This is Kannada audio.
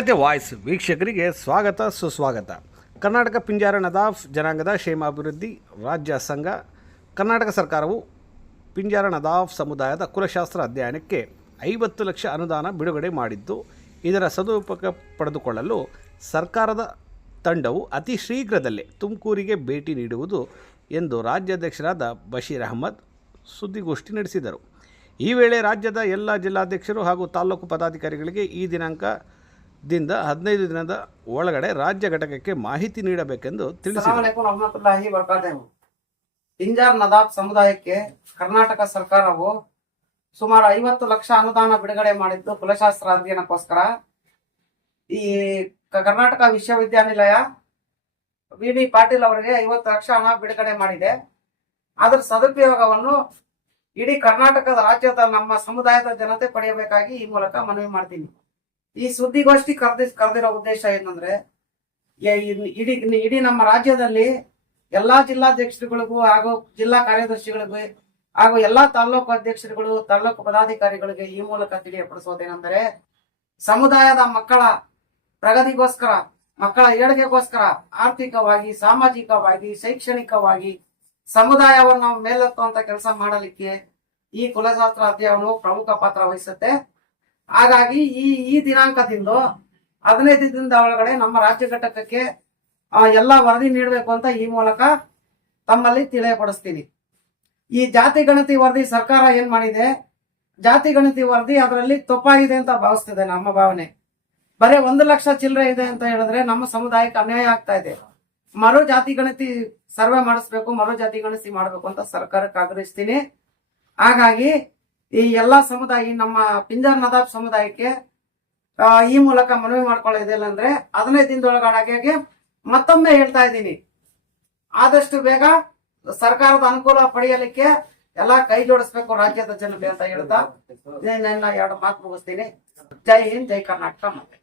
ಜನತೆ ವಾಯ್ಸ್ ವೀಕ್ಷಕರಿಗೆ ಸ್ವಾಗತ, ಸುಸ್ವಾಗತ. ಕರ್ನಾಟಕ ಪಿಂಜಾರ ನದಾಫ್ ಜನಾಂಗದ ಕ್ಷೇಮಾಭಿವೃದ್ಧಿ ರಾಜ್ಯ ಸಂಘ. ಕರ್ನಾಟಕ ಸರ್ಕಾರವು ಪಿಂಜಾರ ನದಾಫ್ ಸಮುದಾಯದ ಕುಲಶಾಸ್ತ್ರ ಅಧ್ಯಯನಕ್ಕೆ ಐವತ್ತು ಲಕ್ಷ ಅನುದಾನ ಬಿಡುಗಡೆ ಮಾಡಿದ್ದು, ಇದರ ಸದುಪಯೋಗ ಪಡೆದುಕೊಳ್ಳಲು ಸರ್ಕಾರದ ತಂಡವು ಅತಿ ಶೀಘ್ರದಲ್ಲೇ ತುಮಕೂರಿಗೆ ಭೇಟಿ ನೀಡುವುದು ಎಂದು ರಾಜ್ಯಾಧ್ಯಕ್ಷರಾದ ಬಶೀರ್ ಅಹಮದ್ ಸುದ್ದಿಗೋಷ್ಠಿ ನಡೆಸಿದರು. ಈ ವೇಳೆ ರಾಜ್ಯದ ಎಲ್ಲ ಜಿಲ್ಲಾಧ್ಯಕ್ಷರು ಹಾಗೂ ತಾಲೂಕು ಪದಾಧಿಕಾರಿಗಳಿಗೆ ಈ ದಿನಾಂಕದಿಂದ ಹದಿನೈದು ದಿನದ ಒಳಗಡೆ ರಾಜ್ಯ ಘಟಕಕ್ಕೆ ಮಾಹಿತಿ ನೀಡಬೇಕೆಂದು ತಿಳಿಸಿದರು. ಇಂಜಾರ್ ನದಾಬ್ ಸಮುದಾಯಕ್ಕೆ ಕರ್ನಾಟಕ ಸರ್ಕಾರವು ಸುಮಾರು ಐವತ್ತು ಲಕ್ಷ ಅನುದಾನ ಬಿಡುಗಡೆ ಮಾಡಿದ್ದು ಕುಲಶಾಸ್ತ್ರ ಅಧ್ಯಯನಕ್ಕೋಸ್ಕರ ಈ ಕರ್ನಾಟಕ ವಿಶ್ವವಿದ್ಯಾನಿಲಯ ವಿ ಡಿ ಪಾಟೀಲ್ ಅವರಿಗೆ ಐವತ್ತು ಲಕ್ಷ ಹಣ ಬಿಡುಗಡೆ ಮಾಡಿದೆ. ಅದರ ಸದುಪಯೋಗವನ್ನು ಇಡೀ ಕರ್ನಾಟಕದ ರಾಜ್ಯದ ನಮ್ಮ ಸಮುದಾಯದ ಜನತೆ ಪಡೆಯಬೇಕಾಗಿ ಈ ಮೂಲಕ ಮನವಿ ಮಾಡ್ತೀನಿ. ಈ ಸುದ್ದಿಗೋಷ್ಠಿ ಕರೆದ, ಕರೆದಿರೋ ಉದ್ದೇಶ ಏನಂದ್ರೆ ಇಡೀ ಇಡೀ ನಮ್ಮ ರಾಜ್ಯದಲ್ಲಿ ಎಲ್ಲಾ ಜಿಲ್ಲಾಧ್ಯಕ್ಷರುಗಳಿಗೂ ಹಾಗೂ ಜಿಲ್ಲಾ ಕಾರ್ಯದರ್ಶಿಗಳಿಗೂ ಹಾಗೂ ಎಲ್ಲಾ ತಾಲೂಕು ಅಧ್ಯಕ್ಷರುಗಳು, ತಾಲೂಕು ಪದಾಧಿಕಾರಿಗಳಿಗೆ ಈ ಮೂಲಕ ತಿಳಿಯಪಡಿಸೋದೇನೆಂದರೆ, ಸಮುದಾಯದ ಮಕ್ಕಳ ಪ್ರಗತಿಗೋಸ್ಕರ, ಮಕ್ಕಳ ಏಳಿಗೆಗೋಸ್ಕರ ಆರ್ಥಿಕವಾಗಿ, ಸಾಮಾಜಿಕವಾಗಿ, ಶೈಕ್ಷಣಿಕವಾಗಿ ಸಮುದಾಯವನ್ನು ಮೇಲೆತ್ತುವಂತ ಕೆಲಸ ಮಾಡಲಿಕ್ಕೆ ಈ ಕುಲಶಾಸ್ತ್ರ ಅಧ್ಯಯನವು ಪ್ರಮುಖ ಪಾತ್ರ ವಹಿಸುತ್ತೆ. ಹಾಗಾಗಿ ಈ ಈ ದಿನಾಂಕದಿಂದ ಹದಿನೈದು ದಿನದ ಒಳಗಡೆ ನಮ್ಮ ರಾಜ್ಯ ಘಟಕಕ್ಕೆ ಎಲ್ಲ ವರದಿ ನೀಡಬೇಕು ಅಂತ ಈ ಮೂಲಕ ತಮ್ಮಲ್ಲಿ ತಿಳಿಯಪಡಿಸ್ತೀನಿ. ಈ ಜಾತಿ ಗಣತಿ ವರದಿ ಸರ್ಕಾರ ಏನ್ ಮಾಡಿದೆ? ಜಾತಿ ಗಣತಿ ವರದಿ ಅದರಲ್ಲಿ ತಪ್ಪಾಗಿದೆ ಅಂತ ಭಾವಿಸ್ತಿದೆ ನಮ್ಮ ಭಾವನೆ. ಬರೀ ಒಂದು ಲಕ್ಷ ಚಿಲ್ಲರೆ ಇದೆ ಅಂತ ಹೇಳಿದ್ರೆ ನಮ್ಮ ಸಮುದಾಯಕ್ಕೆ ಅನ್ಯಾಯ ಆಗ್ತಾ ಇದೆ. ಮರು ಜಾತಿ ಗಣತಿ ಸರ್ವೆ ಮಾಡಿಸ್ಬೇಕು, ಮರು ಜಾತಿ ಗಣತಿ ಮಾಡಬೇಕು ಅಂತ ಸರ್ಕಾರಕ್ಕೆ ಆಗ್ರಹಿಸ್ತೀನಿ. ಹಾಗಾಗಿ ಈ ಎಲ್ಲಾ ಸಮುದಾಯ ನಮ್ಮ ಪಿಂಜಾರ್ ನದಾಬ್ ಸಮುದಾಯಕ್ಕೆ ಈ ಮೂಲಕ ಮನವಿ ಮಾಡ್ಕೊಳ್ಳೋದಿಲ್ಲ ಅಂದ್ರೆ ಹದಿನೈದು ದಿನದೊಳಗಡೆಗೆ ಮತ್ತೊಮ್ಮೆ ಹೇಳ್ತಾ ಇದ್ದೀನಿ. ಆದಷ್ಟು ಬೇಗ ಸರ್ಕಾರದ ಅನುಕೂಲ ಪಡೆಯಲಿಕ್ಕೆ ಎಲ್ಲಾ ಕೈ ಜೋಡಿಸ್ಬೇಕು ರಾಜ್ಯದ ಜನತೆ ಅಂತ ಹೇಳ್ತಾ ನನ್ನ ಎರಡು ಮಾತು ಮುಗಿಸ್ತೀನಿ. ಜೈ ಹಿಂದ್ ಜೈ ಕರ್ನಾಟಕ ಮತ್ತೆ.